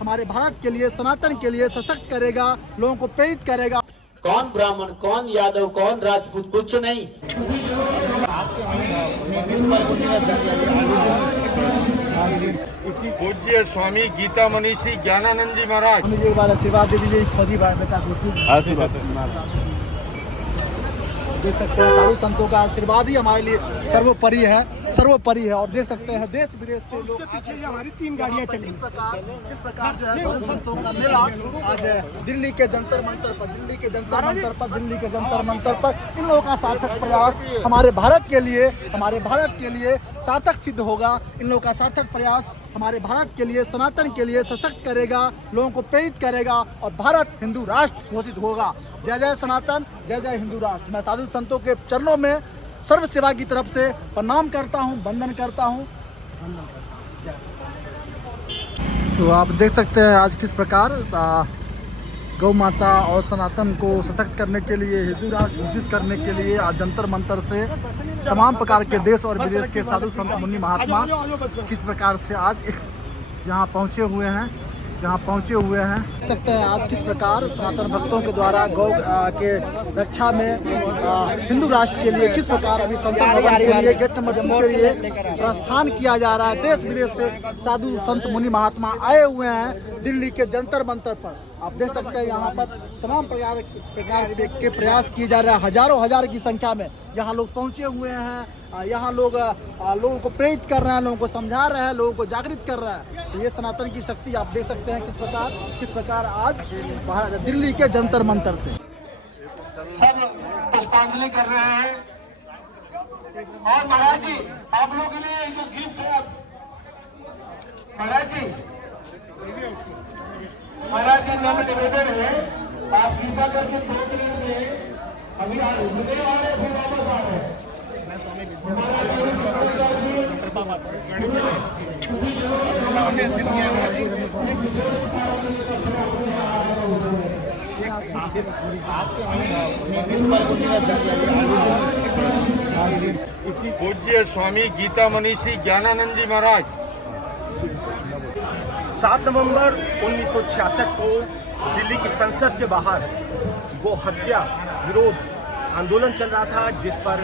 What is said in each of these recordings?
हमारे भारत के लिए, सनातन के लिए सशक्त करेगा, लोगों को प्रेरित करेगा। कौन ब्राह्मण, कौन यादव, कौन राजपूत, कुछ नहीं। इसी पूज्य स्वामी गीता मनीषी ज्ञानानंद जी महाराज मुझे एक बार आशीर्वाद दे दीजिए, फौजी भाई बेटा देख सकते हैं साधु संतों का आशीर्वाद ही हमारे लिए सर्वोपरि है, सर्वोपरि है। और देख सकते हैं देश विदेश से लोग हमारी 3 गाड़ियां चली। इस प्रकार जो है साधु संतों का मेला आज दिल्ली के जंतर मंतर पर, दिल्ली के जंतर मंतर पर इन लोगों का सार्थक प्रयास हमारे भारत के लिए सार्थक सिद्ध होगा। इन लोगों का सार्थक प्रयास हमारे भारत के लिए, सनातन के लिए सशक्त करेगा, लोगों को प्रेरित करेगा और भारत हिंदू राष्ट्र घोषित होगा। जय जय सनातन, जय जय हिंदू राष्ट्र। मैं साधु संतों के चरणों में सर्व सेवा की तरफ से प्रणाम करता हूं, वंदन करता हूं। तो आप देख सकते हैं आज किस प्रकार गौ माता और सनातन को सशक्त करने के लिए, हिंदू राष्ट्र घोषित करने के लिए आज जंतर मंतर से तमाम प्रकार के देश और विदेश के साधु संत मुनि महात्मा किस प्रकार से आज यहाँ पहुँचे हुए हैं। देख सकते हैं आज किस प्रकार सनातन भक्तों के द्वारा गौ के रक्षा में हिंदू राष्ट्र के लिए किस प्रकार अभी संसद भवन के लिए, गेट नंबर 2 के लिए प्रस्थान किया जा रहा है। देश विदेश से साधु संत मुनि महात्मा आए हुए हैं दिल्ली के जंतर मंतर पर। आप देख सकते हैं यहाँ पर तमाम प्रकार के प्रयास किए जा रहे हैं। हजारों हजार की संख्या में यहाँ लोग पहुँचे हुए हैं। यहाँ लोग लोगों को प्रेरित कर रहे हैं, लोगों को समझा रहे हैं, लोगों को जागृत कर रहे हैं। तो ये सनातन की शक्ति आप देख सकते हैं किस प्रकार आज दिल्ली के जंतर मंतर से सब पुष्पांजलि कर रहे हैं। और महाराज जी आप लोगों के लिए जो गिफ्ट है, महाराज जी नम निवेदन है, आप कृपा करके 2 मिनट में अभी रुकने वाले फिर वापस आ रहे हैं। इसी पूज्य स्वामी गीता मनीषी ज्ञानानंद जी महाराज 7 नवंबर 1966 को दिल्ली की संसद के बाहर गो हत्या विरोध आंदोलन चल रहा था, जिस पर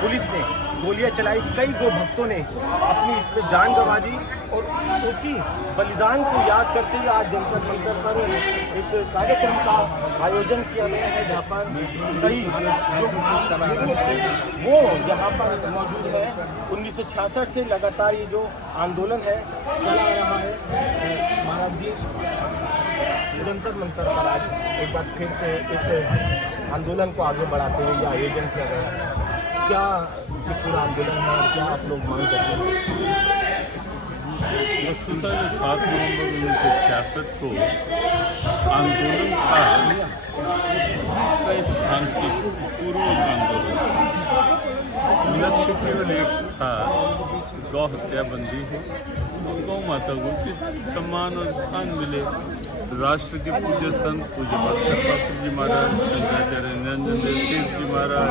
पुलिस ने गोलियां चलाई। कई गो भक्तों ने अपनी इस पे जान गंवा दी और उसी बलिदान को याद करते हुए आज जंतर मंतर पर एक कार्यक्रम का आयोजन किया गया है, जहाँ पर कई जो वो यहाँ पर मौजूद है। 1966 से लगातार ये जो आंदोलन है चला रहा है। महाराज जी जंतर मंतर पर आज एक बार फिर से इस आंदोलन को आगे बढ़ाते हुए ये आयोजन किया गया। क्या ये पूरा आंदोलन है, क्या आप लोग मांग करते हैं? वस्तुतः 7 नवंबर 1966 को आंदोलन था, शांतिपूर्वक आंदोलन। लक्ष्य केवल एक था, गौ हत्या बंदी हो, गौ माता को उचित सम्मान और स्थान मिले। राष्ट्र के पूज्य संत पूज्य भास्कर पात्र जी महाराज, शंकराचार्य निरंजन देव तीर्थ जी महाराज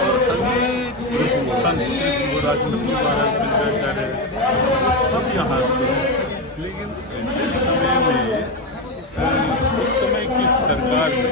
और अनेक संत राष्ट्रपति महाराज शंकराचार्य सब यहाँ थे। लेकिन ऐसे समय में उस समय की सरकार ने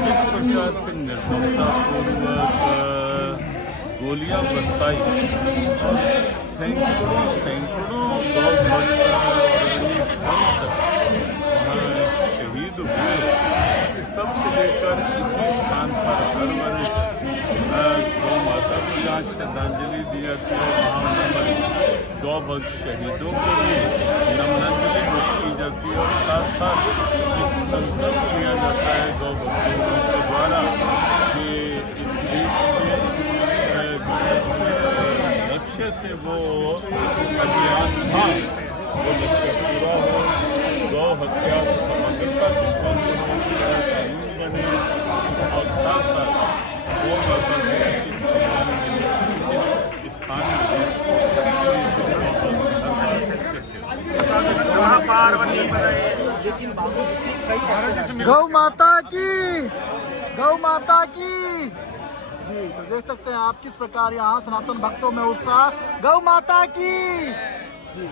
जिस प्रकार से निर्ममतापूर्वक गोलियां बरसाई और सैकड़ों गौ भक्त शहीद हुए, तब से लेकर इसी स्थान पर हर वर्ष गौ माता को यहाँ श्रद्धांजलि दी जाती है। वहाँ गौ भक्त शहीदों को भी नमनांजलि की जाती है और साथ साथ संकल्प लिया जाता है गौ भक्तों के द्वारा कि इस देश के लक्ष्य से वो अभियान था, वो लक्ष्य पूरा हो, गौ हत्या समग्रता से बंद हो, कानून बने और साथ साथ गौ माता को स्थान गौ माता की जी। तो देख सकते हैं आप किस प्रकार यहाँ सनातन भक्तों में उत्साह, गौ माता की जी।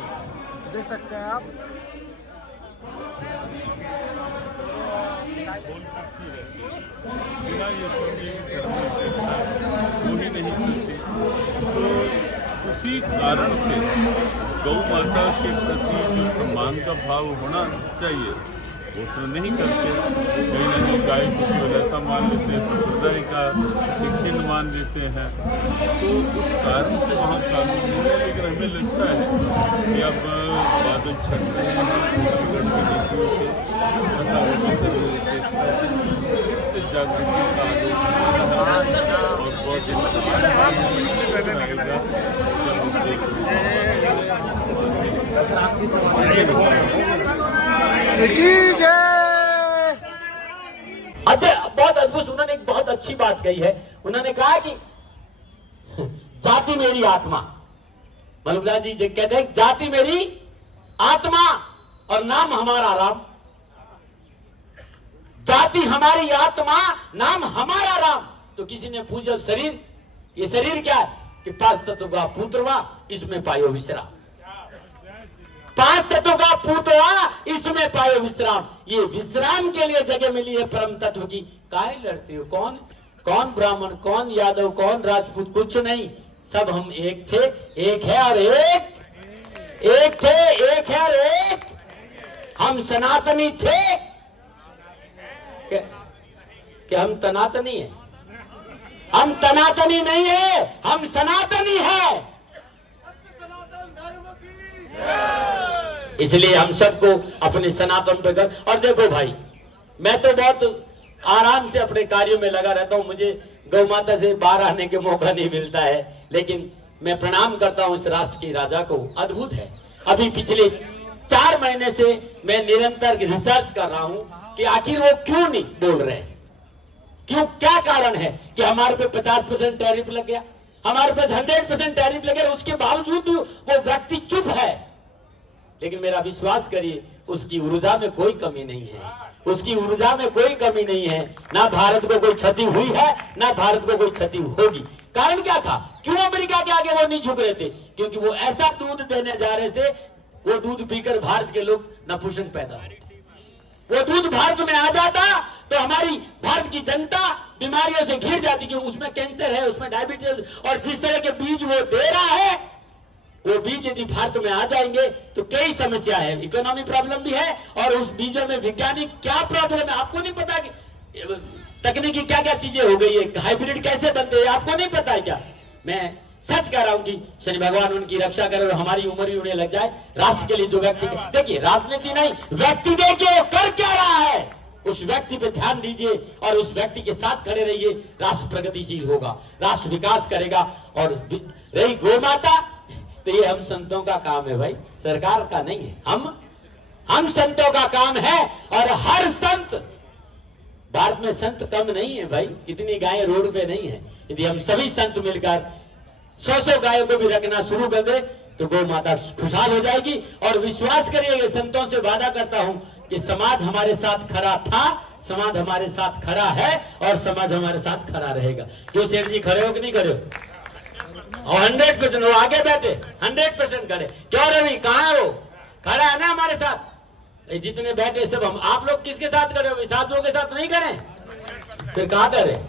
देख सकते हैं आप बिना ये समझे करने से हो ही नहीं सकती। तो उसी कारण से गौ माता के प्रति जो सम्मान का भाव होना चाहिए वो उसमें नहीं करते। कहीं ना कहीं गाय को केवल ऐसा मान लेते हैं, संप्रदाय का एक चिन्ह मान लेते हैं। तो उस कारण से वहाँ कानून नहीं है, लेकिन हमें लगता है कि अब बादल छट रहे हैं, इससे जागृति का और बहुत बहुत अद्भुत। उन्होंने एक बहुत अच्छी बात कही है। उन्होंने कहा कि जाति मेरी आत्मा, मलुकदास जी कहते हैं जाति मेरी आत्मा और नाम हमारा राम। जाति हमारी आत्मा, नाम हमारा राम। तो किसी ने पूछा शरीर, ये शरीर क्या है? कि 5 तत्व का पुत्रवा, इसमें पायो विश्राम। 5 तत्व का पुत्रवा, इसमें पायो विश्राम। ये विश्राम के लिए जगह मिली है परम तत्व की। काहे लड़ते हो? कौन कौन ब्राह्मण, कौन यादव, कौन राजपूत, कुछ नहीं, सब हम एक थे, एक है और एक थे, एक है और एक। हम सनातनी थे कि हम तनातनी है? हम तनातनी नहीं है, हम सनातनी है। इसलिए हम सबको अपने सनातन पे कर। और देखो भाई, मैं तो बहुत आराम से अपने कार्यों में लगा रहता हूं, मुझे गौ माता से बाहर आने के मौका नहीं मिलता है, लेकिन मैं प्रणाम करता हूं इस राष्ट्र के राजा को। अद्भुत है। अभी पिछले 4 महीने से मैं निरंतर रिसर्च कर रहा हूं कि आखिर वो क्यों नहीं बोल रहे हैं, क्यों, क्या कारण है कि हमारे पे 50% टैरिफ लग गया, हमारे पास 100% टैरिफ लग गया, उसके बावजूद वो व्यक्ति चुप है। लेकिन मेरा विश्वास करिए, उसकी ऊर्जा में कोई कमी नहीं है, उसकी ऊर्जा में कोई कमी नहीं है। ना भारत को कोई क्षति हुई है, ना भारत को कोई क्षति होगी। कारण क्या था? क्यों अमेरिका के आगे वो नहीं झुक रहे थे? क्योंकि वो ऐसा दूध देने जा रहे थे, वो दूध पीकर भारत के लोग नपुंसक पैदा होते। वो दूध भारत में आ जाता तो हमारी भारत की जनता बीमारियों से घिर जाती, क्योंकि उसमें कैंसर है, उसमें डायबिटीज, और जिस तरह के बीज वो दे रहा है, वो बीज यदि भारत में आ जाएंगे तो कई समस्या है। इकोनॉमी प्रॉब्लम भी है, और उस बीजों में वैज्ञानिक क्या प्रॉब्लम है आपको नहीं पता कि तकनीकी क्या क्या चीजें हो गई है, हाइब्रिड कैसे बनते हैं आपको नहीं पता है क्या? मैं सच कह रहा हूं कि शनि भगवान उनकी रक्षा करे और हमारी उम्र ही उन्हें लग जाए। राष्ट्र के लिए जो व्यक्ति, देखिए राजनीति नहीं, व्यक्ति देखिए कर क्या रहा है, उस व्यक्ति पे ध्यान दीजिए और उस व्यक्ति के साथ खड़े रहिए। राष्ट्र प्रगतिशील होगा, राष्ट्र विकास करेगा। और रही गौ माता, तो ये हम संतों का काम है भाई, सरकार का नहीं है। हम संतों का काम है। और हर संत, भारत में संत कम नहीं है भाई, इतनी गायें रोड पे नहीं है। यदि हम सभी संत मिलकर 100 गायों को भी रखना शुरू कर दे तो गौ माता खुशहाल हो जाएगी। और विश्वास करिए, संतों से वादा करता हूं कि समाज हमारे साथ खड़ा था, समाज हमारे साथ खड़ा है और समाज हमारे साथ खड़ा रहेगा। क्यों सेठ जी खड़े हो कि नहीं खड़े हो? और 100% वो आगे बैठे, 100% खड़े। क्यों रवि, कहाँ है वो? खड़ा है ना हमारे साथ। जितने बैठे सब हम, आप लोग किसके साथ खड़े हो? साधुओं के साथ नहीं खड़े, फिर कहाँ खड़े?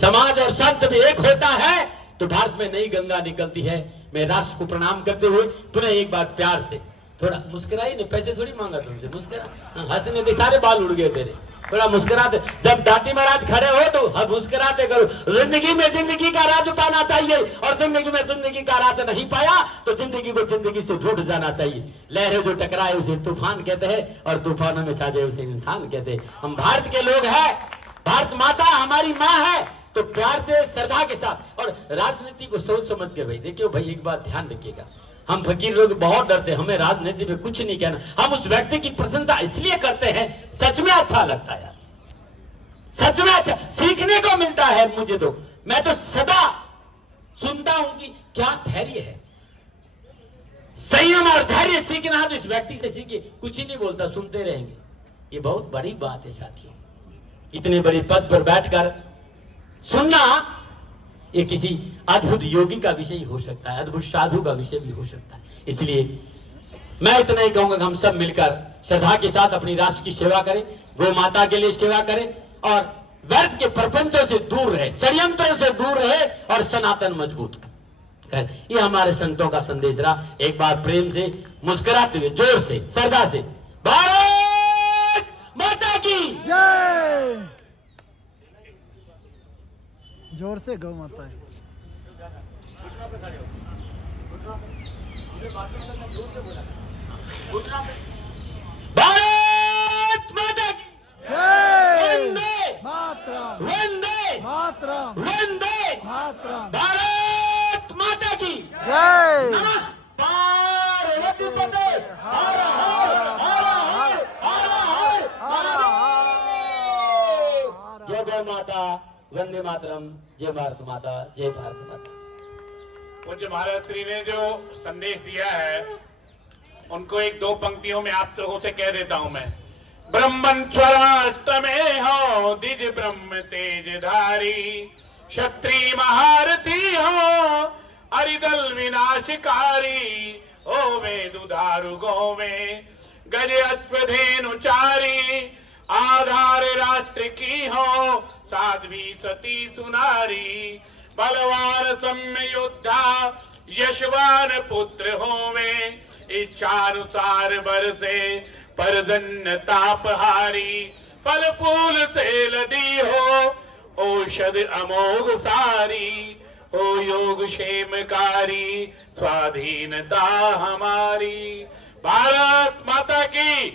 समाज और संत भी एक होता है तो भारत में नई गंगा निकलती है। मैं राष्ट्र को प्रणाम करते हुए पुनः एक बार प्यार से, थोड़ा मुस्कुराई नहीं, पैसे थोड़ी मांगा तुमसे, मुस्कुरा, हंसने थे, सारे बाल उड़ गए तेरे, थोड़ा मुस्कुराते। जब दादी महाराज खड़े हो तो हम मुस्कुराते करो। जिंदगी में जिंदगी का राज पाना चाहिए, और जिंदगी में जिंदगी का राज नहीं पाया तो जिंदगी को जिंदगी से ढूंढ जाना चाहिए। लहरें जो टकराए उसे तूफान कहते हैं, और तूफानों में छा जाए उसे इंसान कहते हैं। हम भारत के लोग हैं, भारत माता हमारी माँ है, तो प्यार से, श्रद्धा के साथ, और राजनीति को सोच समझ के भाई। देखियो भाई, एक बात ध्यान रखिएगा, हम फकीर लोग बहुत डरते हैं, हमें राजनीति में कुछ नहीं कहना। हम उस व्यक्ति की प्रशंसा इसलिए करते हैं, सच में अच्छा लगता है, सच में अच्छा सीखने को मिलता है मुझे। तो मैं तो सदा सुनता हूं कि क्या धैर्य है, संयम और धैर्य सीखना है तो इस व्यक्ति से सीखिए। कुछ ही नहीं बोलता, सुनते रहेंगे। ये बहुत बड़ी बात है साथियों, इतने बड़ी पद पर बैठकर सुनना, ये किसी अद्भुत योगी का विषय हो सकता है, अद्भुत साधु का विषय भी हो सकता है। इसलिए मैं इतना ही कहूंगा कि हम सब मिलकर श्रद्धा के साथ अपनी राष्ट्र की सेवा करें, गौ माता के लिए सेवा करें, और व्यर्थ के प्रपंचों से दूर रहे, षड्यंत्रों से दूर रहे और सनातन मजबूत कर। ये हमारे संतों का संदेश रहा। एक बार प्रेम से मुस्कुराते हुए जोर से श्रद्धा से भारत माता की जय। जोर से गौ माता है। भारत माता की जय। वंदे मातरम, वंदे मातरम, वंदे मातरम। भारत माता की जय। नमः पार्वती पते हर हर हर हर हर हर हर। जय गौ माता, वंदे मातरम, जय भारत माता, जय भारत माता। पूज्य महाराज श्री ने जो संदेश दिया है उनको एक दो पंक्तियों में आप लोगों से कह देता हूं मैं। ब्रह्मन स्वराष्ट्रमे हो दिज ब्रह्म तेजधारी, क्षत्रिय महारथी हो हरिदल विनाशकारी, हो वे दुधारु गो में गज अश्वधेनुचारी, आधार राष्ट्र की हो साध्वी सती सुनारी, बलवान सम्य योद्धा यशवान पुत्र होवे, इच्छानुसार बरसे परजन्य तापहारी, फल फूल से लदी हो औषध अमोघ सारी, हो योग क्षेमकारी स्वाधीनता हमारी। भारत माता की